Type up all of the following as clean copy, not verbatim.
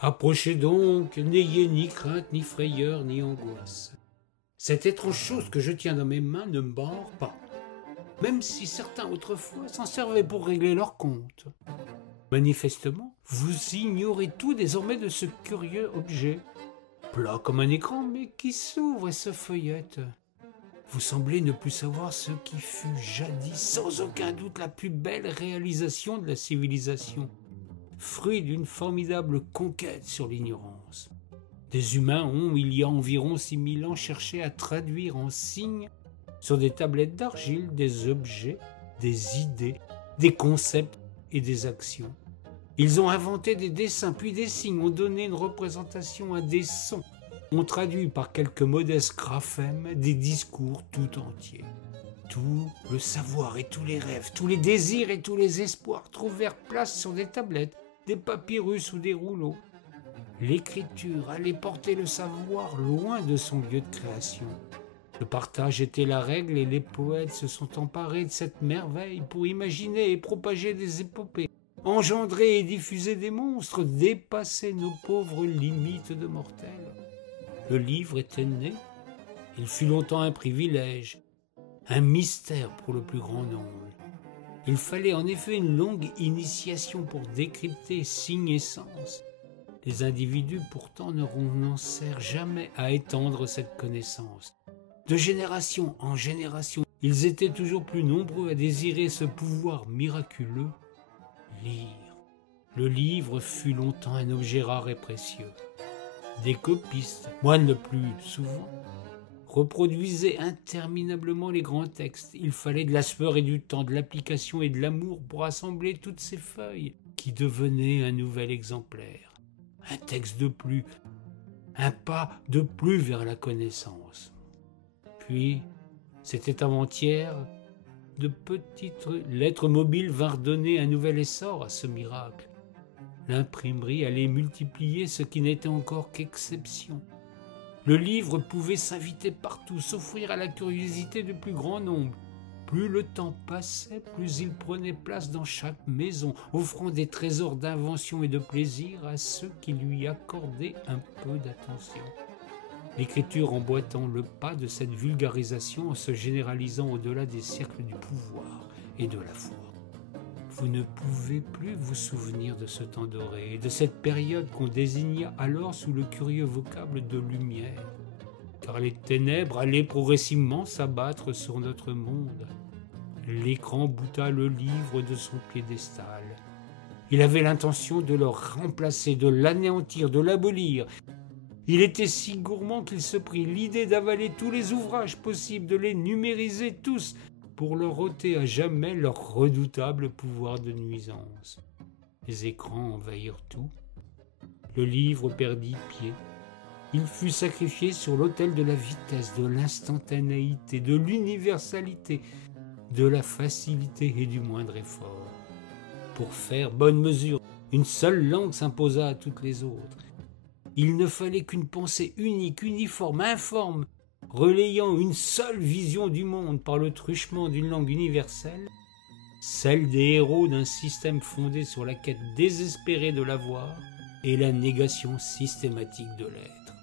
Approchez donc, n'ayez ni crainte, ni frayeur, ni angoisse. Cette étrange chose que je tiens dans mes mains ne mord pas, même si certains autrefois s'en servaient pour régler leurs comptes. Manifestement, vous ignorez tout désormais de ce curieux objet, plat comme un écran, mais qui s'ouvre et se feuillette. Vous semblez ne plus savoir ce qui fut jadis, sans aucun doute, la plus belle réalisation de la civilisation, fruit d'une formidable conquête sur l'ignorance. Des humains ont, il y a environ 6000 ans, cherché à traduire en signes sur des tablettes d'argile des objets, des idées, des concepts et des actions. Ils ont inventé des dessins, puis des signes, ont donné une représentation à des sons, ont traduit par quelques modestes graphèmes des discours tout entiers. Tout le savoir et tous les rêves, tous les désirs et tous les espoirs trouvèrent place sur des tablettes, des papyrus ou des rouleaux. L'écriture allait porter le savoir loin de son lieu de création. Le partage était la règle et les poètes se sont emparés de cette merveille pour imaginer et propager des épopées, engendrer et diffuser des monstres, dépasser nos pauvres limites de mortels. Le livre était né, il fut longtemps un privilège, un mystère pour le plus grand nombre. Il fallait en effet une longue initiation pour décrypter signes et sens. Les individus pourtant ne renoncèrent jamais à étendre cette connaissance. De génération en génération, ils étaient toujours plus nombreux à désirer ce pouvoir miraculeux, lire. Le livre fut longtemps un objet rare et précieux. Des copistes, moines le plus souvent, reproduisaient interminablement les grands textes. Il fallait de la sueur et du temps, de l'application et de l'amour pour assembler toutes ces feuilles qui devenaient un nouvel exemplaire. Un texte de plus, un pas de plus vers la connaissance. Puis, c'était avant-hier, de petites lettres mobiles vinrent donner un nouvel essor à ce miracle. L'imprimerie allait multiplier ce qui n'était encore qu'exception. Le livre pouvait s'inviter partout, s'offrir à la curiosité du plus grand nombre. Plus le temps passait, plus il prenait place dans chaque maison, offrant des trésors d'invention et de plaisir à ceux qui lui accordaient un peu d'attention. L'écriture emboîtant le pas de cette vulgarisation en se généralisant au-delà des siècles du pouvoir et de la foi. Vous ne pouvez plus vous souvenir de ce temps doré et de cette période qu'on désigna alors sous le curieux vocable de lumière, car les ténèbres allaient progressivement s'abattre sur notre monde. L'écran bouta le livre de son piédestal. Il avait l'intention de le remplacer, de l'anéantir, de l'abolir. Il était si gourmand qu'il se prit l'idée d'avaler tous les ouvrages possibles, de les numériser tous, pour leur ôter à jamais leur redoutable pouvoir de nuisance. Les écrans envahirent tout. Le livre perdit pied. Il fut sacrifié sur l'autel de la vitesse, de l'instantanéité, de l'universalité, de la facilité et du moindre effort. Pour faire bonne mesure, une seule langue s'imposa à toutes les autres. Il ne fallait qu'une pensée unique, uniforme, informe, relayant une seule vision du monde par le truchement d'une langue universelle, celle des héros d'un système fondé sur la quête désespérée de l'avoir et la négation systématique de l'être.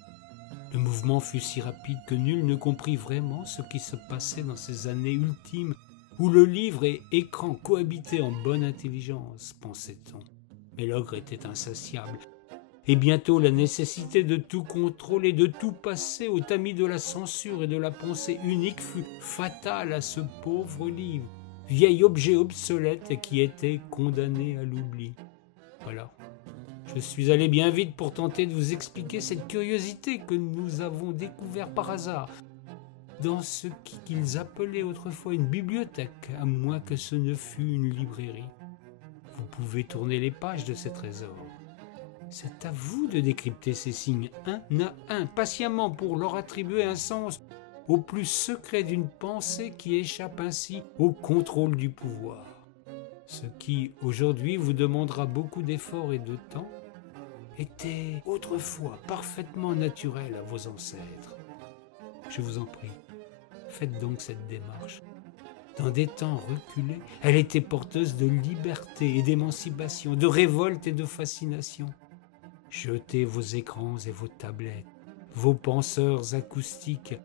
Le mouvement fut si rapide que nul ne comprit vraiment ce qui se passait dans ces années ultimes où le livre et écran cohabitaient en bonne intelligence, pensait-on. Mais l'ogre était insatiable. Et bientôt la nécessité de tout contrôler, de tout passer au tamis de la censure et de la pensée unique fut fatale à ce pauvre livre, vieil objet obsolète et qui était condamné à l'oubli. Voilà. Je suis allé bien vite pour tenter de vous expliquer cette curiosité que nous avons découvert par hasard dans ce qu'ils appelaient autrefois une bibliothèque, à moins que ce ne fût une librairie. Vous pouvez tourner les pages de ces trésors. C'est à vous de décrypter ces signes un à un, patiemment, pour leur attribuer un sens au plus secret d'une pensée qui échappe ainsi au contrôle du pouvoir. Ce qui, aujourd'hui, vous demandera beaucoup d'efforts et de temps, était autrefois parfaitement naturel à vos ancêtres. Je vous en prie, faites donc cette démarche. Dans des temps reculés, elle était porteuse de liberté et d'émancipation, de révolte et de fascination. Jetez vos écrans et vos tablettes, vos penseurs acoustiques,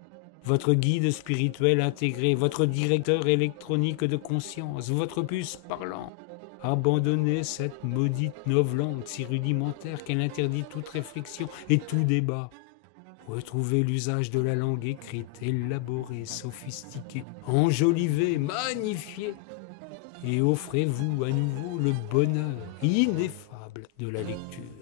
votre guide spirituel intégré, votre directeur électronique de conscience, votre puce parlante. Abandonnez cette maudite novlangue si rudimentaire qu'elle interdit toute réflexion et tout débat. Retrouvez l'usage de la langue écrite, élaborée, sophistiquée, enjolivée, magnifiée, et offrez-vous à nouveau le bonheur ineffable de la lecture.